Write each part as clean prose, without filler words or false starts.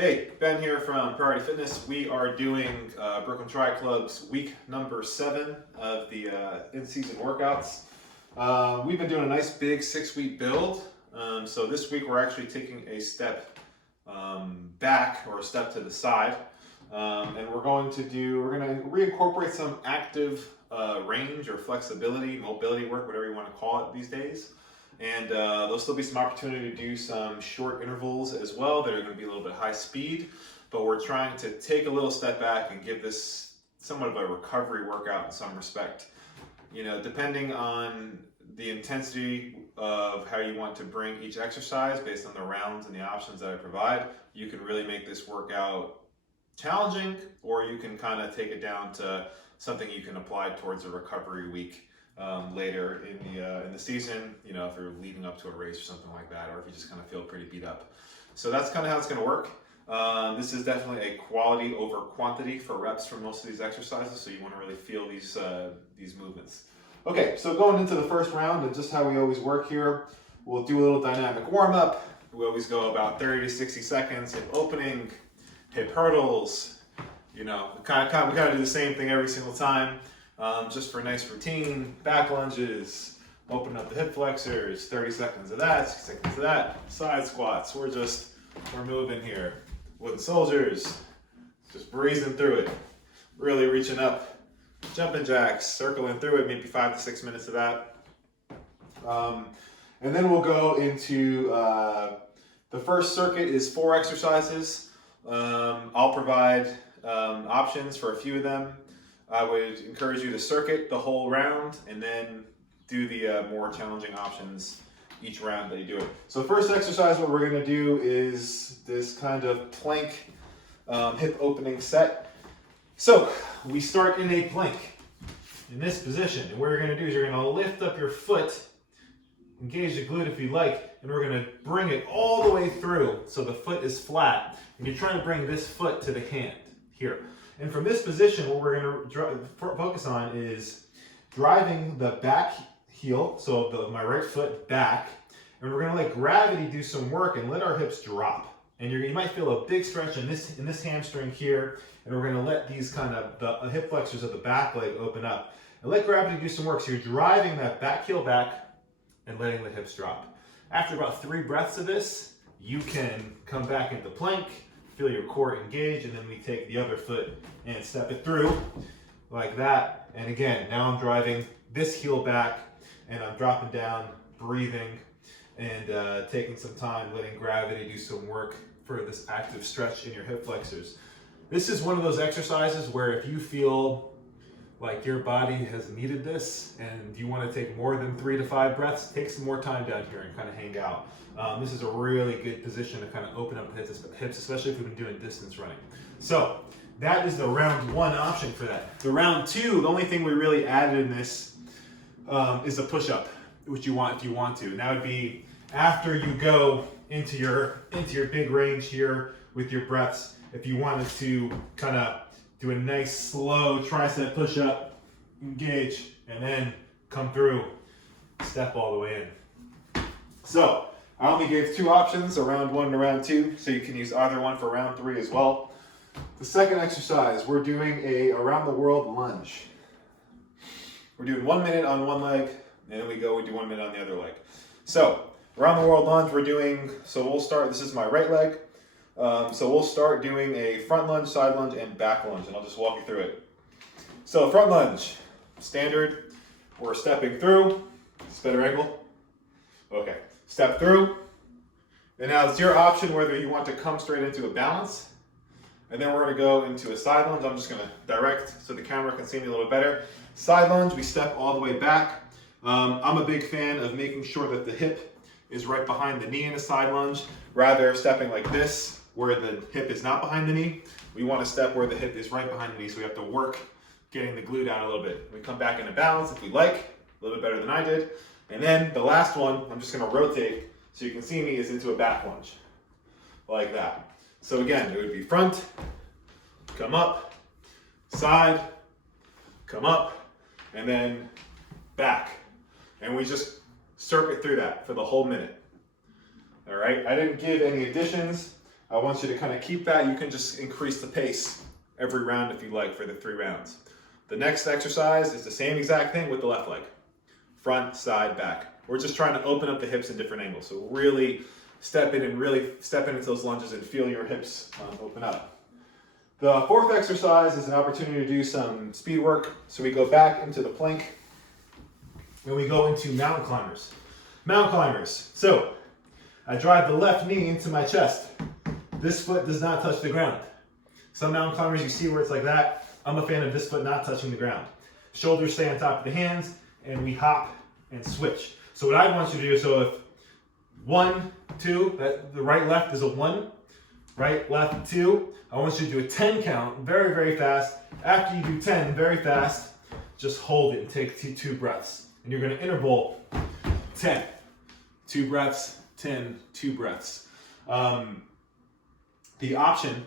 Hey, Ben here from Priority Fitness. We are doing Brooklyn Tri Club's week number 7 of the in-season workouts. We've been doing a nice big 6-week build. So this week we're actually taking a step back or a step to the side. And we're going to reincorporate some active range or flexibility, mobility work, whatever you want to call it these days. And there'll still be some opportunity to do some short intervals as well that are going to be a little bit high speed, but we're trying to take a little step back and give this somewhat of a recovery workout in some respect. You know, depending on the intensity of how you want to bring each exercise based on the rounds and the options that I provide, you can really make this workout challenging, or you can kind of take it down to something you can apply towards a recovery week. Later in the season, you know, if you're leading up to a race or something like that, or if you just kind of feel pretty beat up. So that's kind of how it's going to work. This is definitely a quality over quantity for reps for most of these exercises, so you want to really feel these movements. Okay, so going into the first round, and just how we always work here, we'll do a little dynamic warm-up. We always go about 30 to 60 seconds, hip opening, hip hurdles. You know, we kind of do the same thing every single time. Just for a nice routine, back lunges, open up the hip flexors, 30 seconds of that, 60 seconds of that, side squats. We're moving here. Wooden soldiers, just breezing through it, really reaching up, jumping jacks, circling through it, maybe 5 to 6 minutes of that. And then we'll go into the first circuit is 4 exercises. I'll provide options for a few of them. I would encourage you to circuit the whole round and then do the more challenging options each round that you do it. So first exercise, what we're going to do is this kind of plank hip opening set. So we start in a plank in this position. And what you're going to do is you're going to lift up your foot, engage the glute if you like, and we're going to bring it all the way through so the foot is flat. And you're trying to bring this foot to the hand here. And from this position, what we're going to focus on is driving the back heel, so my right foot back, and we're going to let gravity do some work and let our hips drop. And you might feel a big stretch in this hamstring here, and we're going to let these kind of the hip flexors of the back leg open up. And let gravity do some work, so you're driving that back heel back and letting the hips drop. After about 3 breaths of this, you can come back into plank, feel your core engage, and then we take the other foot and step it through like that. And again, now I'm driving this heel back and I'm dropping down, breathing, and taking some time, letting gravity do some work for this active stretch in your hip flexors. This is one of those exercises where if you feel like your body has needed this and you want to take more than 3 to 5 breaths, take some more time down here and kind of hang out. This is a really good position to kind of open up the hips, especially if you've been doing distance running. So that is the round 1 option for that. The round 2, the only thing we really added in this is a push-up, which you want if you want to. And that would be after you go into your big range here with your breaths. If you wanted to kind of do a nice slow tricep push-up, engage, and then come through, step all the way in. So I only gave 2 options, a round 1 and a round 2, so you can use either one for round 3 as well. The second exercise, we're doing a around the world lunge. We're doing 1 minute on one leg, and then we do 1 minute on the other leg. So around the world lunge, we'll start, this is my right leg. So we'll start doing a front lunge, side lunge, and back lunge, and I'll just walk you through it. So front lunge, standard, we're stepping through, it's a better angle. Okay, step through, and now it's your option whether you want to come straight into a balance, and then we're going to go into a side lunge. I'm just going to direct so the camera can see me a little better. Side lunge, we step all the way back. I'm a big fan of making sure that the hip is right behind the knee in a side lunge, rather stepping like this, where the hip is not behind the knee. We want to step where the hip is right behind the knee, so we have to work getting the glute out a little bit. We come back into balance if we like, a little bit better than I did. And then the last one, I'm just going to rotate so you can see me, is into a back lunge, like that. So again, it would be front, come up, side, come up, and then back. And we just circuit through that for the whole minute. All right, I didn't give any additions. I want you to kind of keep that. You can just increase the pace every round if you like for the 3 rounds. The next exercise is the same exact thing with the left leg. Front, side, back. We're just trying to open up the hips in different angles. So really step in and really step into those lunges and feel your hips open up. The 4th exercise is an opportunity to do some speed work. So we go back into the plank and we go into mountain climbers. Mountain climbers. So I drive the left knee into my chest. This foot does not touch the ground. Some mountain climbers you see where it's like that. I'm a fan of this foot not touching the ground. Shoulders stay on top of the hands and we hop and switch. So what I want you to do, so if 1, 2, the right left is a 1, right, left, 2. I want you to do a 10 count very, very fast. After you do 10 very fast, just hold it and take 2 breaths. And you're gonna interval 10, 2 breaths, 10, 2 breaths. The option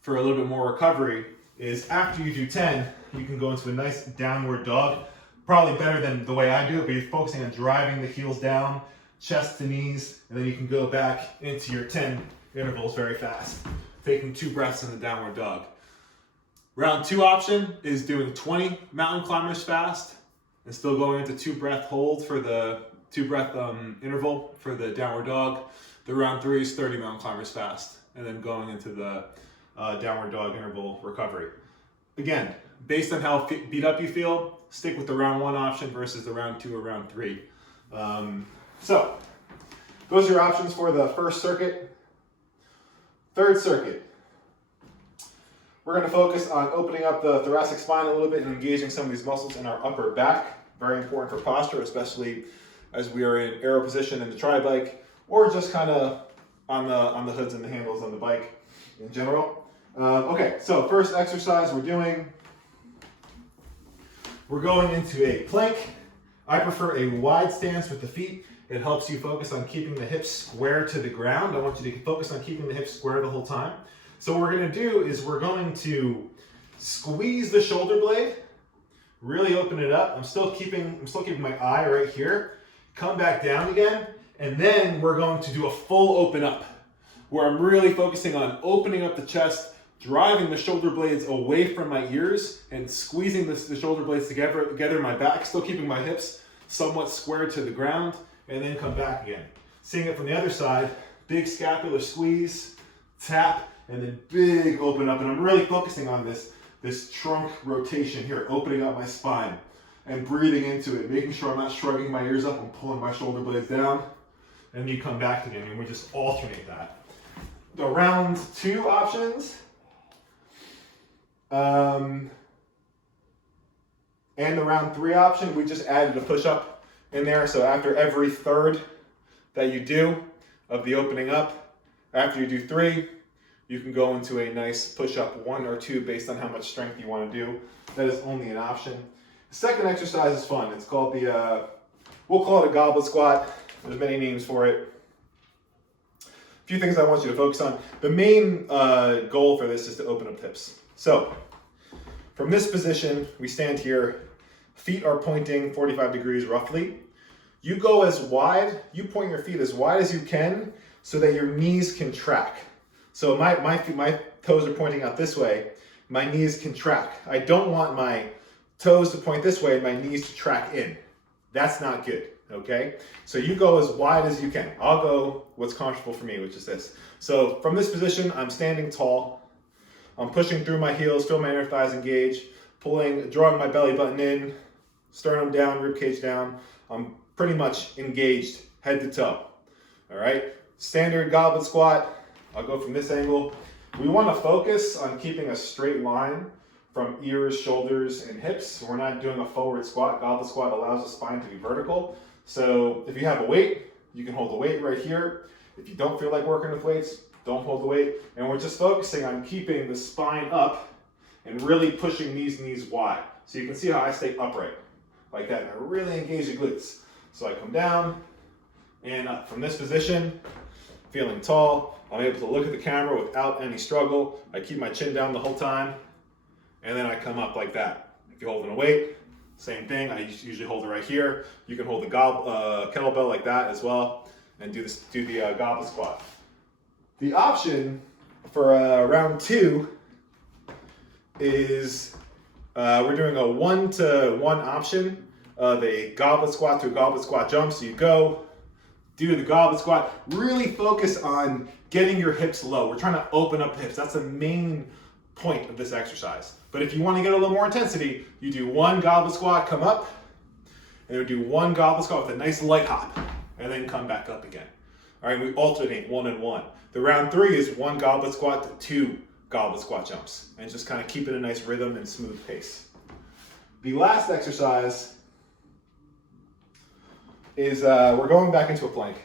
for a little bit more recovery is after you do 10, you can go into a nice downward dog. Probably better than the way I do it, but you're focusing on driving the heels down, chest to knees, and then you can go back into your 10 intervals very fast, taking 2 breaths in the downward dog. Round 2 option is doing 20 mountain climbers fast and still going into 2 breath hold for the 2 breath interval for the downward dog. The round 3 is 30 mountain climbers fast and then going into the downward dog interval recovery. Again, based on how beat up you feel, stick with the round 1 option versus the round 2 or round 3. So those are your options for the first circuit. Third circuit, we're going to focus on opening up the thoracic spine a little bit and engaging some of these muscles in our upper back. Very important for posture, especially as we are in aero position in the tri-bike or just kind of on the hoods and the handles on the bike in general. Okay, so first exercise we're going into a plank. I prefer a wide stance with the feet. It helps you focus on keeping the hips square to the ground. I want you to focus on keeping the hips square the whole time. So what we're going to do is we're going to squeeze the shoulder blade, really open it up. I'm still keeping my eye right here. Come back down again, and then we're going to do a full open up, where I'm really focusing on opening up the chest, driving the shoulder blades away from my ears, and squeezing the shoulder blades together in my back, still keeping my hips somewhat square to the ground, and then come back again. Seeing it from the other side, big scapular squeeze, tap, and then big open up. And I'm really focusing on this trunk rotation here, opening up my spine and breathing into it, making sure I'm not shrugging my ears up and pulling my shoulder blades down. And you come back again, and we just alternate that. The round 2 options, and the round 3 option, we just added a push-up in there. So after every third that you do of the opening up, after you do 3, you can go into a nice push-up 1 or 2 based on how much strength you want to do. That is only an option. The second exercise is fun. It's called we'll call it a goblet squat. There's many names for it. A few things I want you to focus on. The main goal for this is to open up hips. So from this position, we stand here, feet are pointing 45 degrees roughly. You go as wide, you point your feet as wide as you can so that your knees can track. So my toes are pointing out this way, my knees can track. I don't want my toes to point this way and my knees to track in. That's not good, okay? So you go as wide as you can. I'll go what's comfortable for me, which is this. So from this position, I'm standing tall. I'm pushing through my heels, feel my inner thighs engage, drawing my belly button in, sternum down, rib cage down. I'm pretty much engaged head to toe, all right? Standard goblet squat. I'll go from this angle. We want to focus on keeping a straight line from ears, shoulders, and hips. We're not doing a forward squat. Goblet squat allows the spine to be vertical. So if you have a weight, you can hold the weight right here. If you don't feel like working with weights, don't hold the weight. And we're just focusing on keeping the spine up and really pushing these knees wide. So you can see how I stay upright like that. And I really engage the glutes. So I come down and up from this position, feeling tall. I'm able to look at the camera without any struggle. I keep my chin down the whole time, and then I come up like that. If you're holding a weight, same thing. I usually hold it right here. You can hold the kettlebell like that as well, and do the goblet squat. The option for round 2 is we're doing a 1-to-1 option of a goblet squat to a goblet squat jump. So you go, do the goblet squat, really focus on getting your hips low. We're trying to open up the hips. That's the main point of this exercise. But if you want to get a little more intensity, you do 1 goblet squat, come up, and you do 1 goblet squat with a nice light hop, and then come back up again. All right, we alternate 1 and 1. The round 3 is 1 goblet squat to 2 goblet squat jumps, and just kind of keep it a nice rhythm and smooth pace. The last exercise is we're going back into a plank.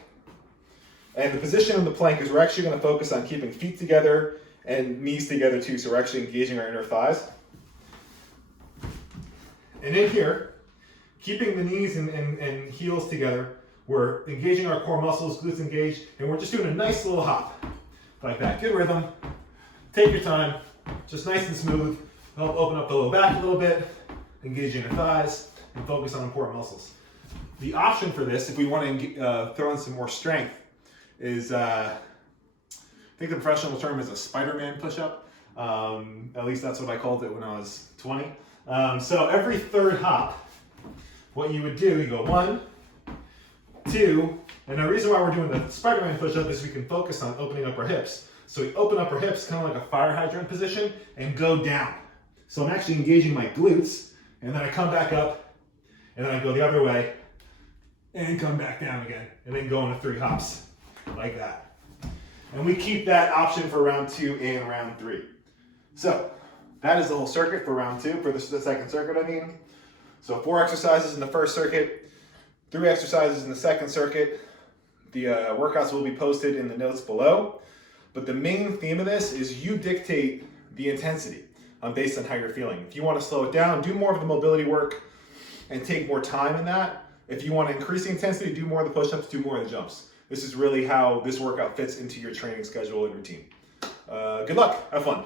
And the position of the plank is we're actually going to focus on keeping feet together and knees together too, so we're actually engaging our inner thighs. And in here, keeping the knees and heels together, we're engaging our core muscles, glutes engaged, and we're just doing a nice little hop like that. Good rhythm. Take your time, just nice and smooth. Help open up the low back a little bit, engaging your thighs, and focus on important muscles. The option for this, if we want to throw in some more strength, is I think the professional term is a Spiderman push-up. At least that's what I called it when I was 20. So every third hop, what you would do, you go 1, 2, and the reason why we're doing the Spiderman push-up is we can focus on opening up our hips. So we open up our hips, kind of like a fire hydrant position, and go down. So I'm actually engaging my glutes, and then I come back up, and then I go the other way, and come back down again, and then go into 3 hops, like that. And we keep that option for round 2 and round 3. So that is the whole circuit for round 2, for the second circuit, I mean. So 4 exercises in the first circuit, 3 exercises in the second circuit. The workouts will be posted in the notes below. But the main theme of this is you dictate the intensity based on how you're feeling. If you want to slow it down, do more of the mobility work and take more time in that. If you want to increase the intensity, do more of the push-ups, do more of the jumps. This is really how this workout fits into your training schedule and routine. Good luck, have fun.